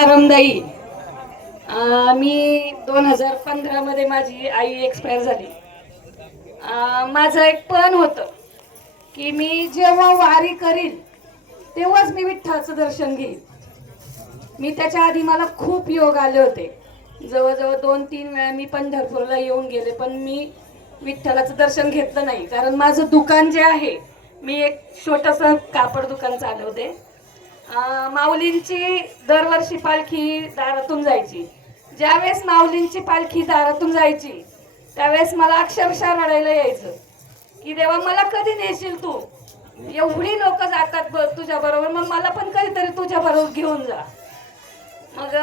आरामदायी. मी 2015 मध्ये माझी आई एक्सपायर झाली. माझं एक पण होतं की मी जेव्हा वारी करील तेव्हाच मी विठ्ठलाचं दर्शन घेईन. मी त्याच्या आधी मला खूप योग आले होते. जवळजवळ 2-3 वेळा मी पंढरपूरला येऊन गेले, पण मी विठ्ठलाचं दर्शन घेतलं नाही. कारण माझं दुकान जे आहे, मी एक छोटंसं कापड दुकान चालवते. माऊलींची दरवर्षी पालखी दारातून जायची. ज्यावेळेस माऊलींची पालखी दारातून जायची त्यावेळेस मला अक्षरशः रडायला यायचं की देवा मला कधी नेशील तू. एवढी लोक जातात तुझ्या बरोबर, मग मला पण कधीतरी तुझ्या बरोबर घेऊन जा. मग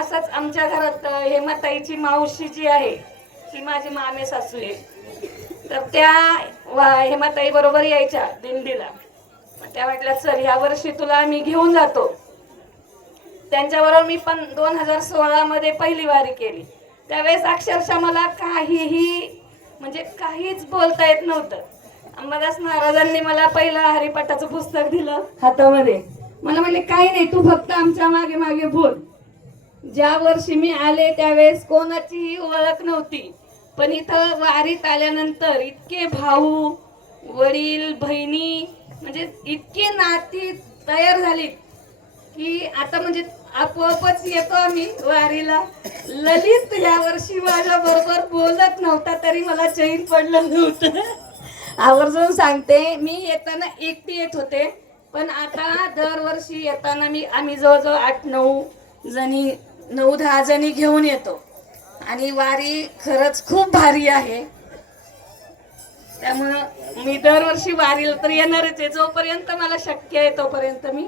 असंच आमच्या घरात हेमाताईची मावशी जी आहे ती माझी मामे सासू आहे. तर त्या हेमाताई बरोबर यायच्या दिंडीला. त्या म्हटल्या चल ह्या वर्षी तुला मी घेऊन जातो. त्यांच्याबरोबर मी पण 2016 मध्ये पहिली वारी केली. त्यावेळेस अक्षरशः मला काहीही म्हणजे काहीच बोलता येत नव्हतं. अंबादास महाराजांनी मला पहिलं हरिपाठाचं पुस्तक दिलं हातामध्ये. मला म्हणले काही नाही, तू फक्त आमच्या मागे मागे बोल. ज्या वर्षी मी आले त्यावेळेस कोणाचीही ओळख नव्हती, पण इथं वारीत आल्यानंतर इतके भाऊ वडील बहिणी म्हणजे इतकी नाती तयार झाली की आता म्हणजे आपोआपच येतो आम्ही वारीला. ललित या वर्षी माझ्या बरोबर बोलत नव्हता तरी मला चैन पडलं नव्हतं. आवर्जून सांगते, मी येताना एकटी येत होते, पण आता दरवर्षी येताना आम्ही जवळजवळ 8-9 जणी 9-10 जणी घेऊन येतो. आणि वारी खरंच खूप भारी आहे. त्यामुळं मी दरवर्षी वारीला तर येणारच आहे. जोपर्यंत मला शक्य आहे तोपर्यंत मी